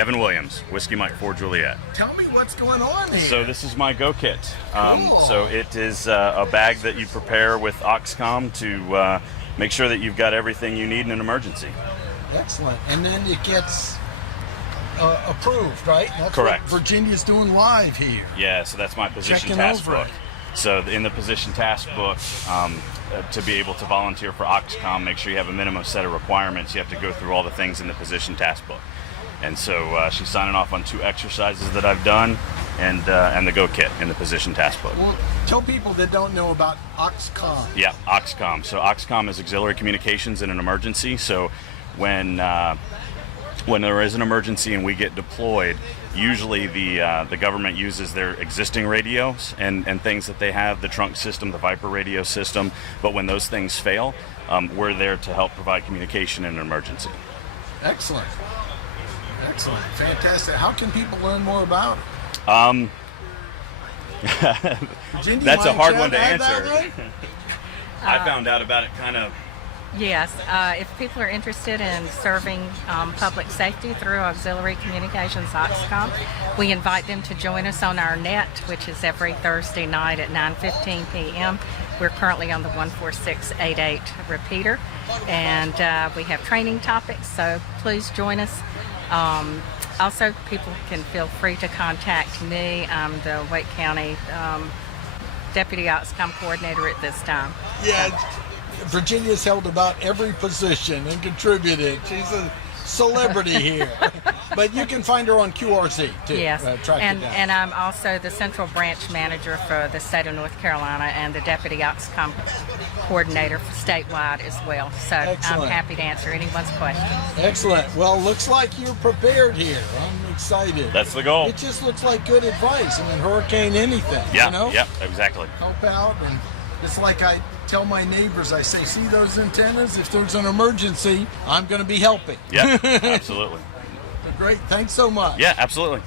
Kevin Williams, Whiskey Mike 4 Juliet. Tell me what's going on here. So this is my Go Kit. Cool. So it is a bag that you prepare with AUXCOMM to make sure that you've got everything you need in an emergency. Excellent. And then it gets approved, right? That's Correct. What Virginia's doing live here. Yeah, so that's my position Checking task over book. it. So in the position task book, to be able to volunteer for AUXCOMM, make sure you have a minimum set of requirements. You have to go through all the things in the position task book. And so she's signing off on 2 exercises that I've done and the Go Kit in the position task book. Well, tell people that don't know about AUXCOMM. Yeah, AUXCOMM. So AUXCOMM is auxiliary communications in an emergency. So when there is an emergency and we get deployed, usually the government uses their existing radios and things that they have, the trunk system, the Viper radio system. But when those things fail, we're there to help provide communication in an emergency. Excellent. Excellent. Fantastic. How can people learn more about it? Virginia, That's a hard one to add that answer. one? I found out about it kind of. Yes, if people are interested in serving public safety through Auxiliary Communications AUXCOMM, we invite them to join us on our net, which is every Thursday night at 9:15 p.m. We're currently on the 14688 repeater, and we have training topics, so please join us. Also, people can feel free to contact me. I'm the Wake County Deputy AUXCOMM Coordinator at this time. Yeah, Virginia's held about every position and contributed. She's a celebrity here. But you can find her on QRZ too. Yes, track it down. and I'm also the Central Branch Manager for the state of North Carolina and the Deputy AUXCOMM Coordinator for statewide as well. So Excellent. I'm happy to answer anyone's questions. Excellent. Well, looks like you're prepared here. I'm excited. That's the goal. It just looks like good advice. I mean, hurricane anything. Yeah, You know? yeah, exactly. Help out. And it's like I tell my neighbors, I say, see those antennas? If there's an emergency, I'm going to be helping. Yeah, absolutely. Great. Thanks so much. Yeah, absolutely.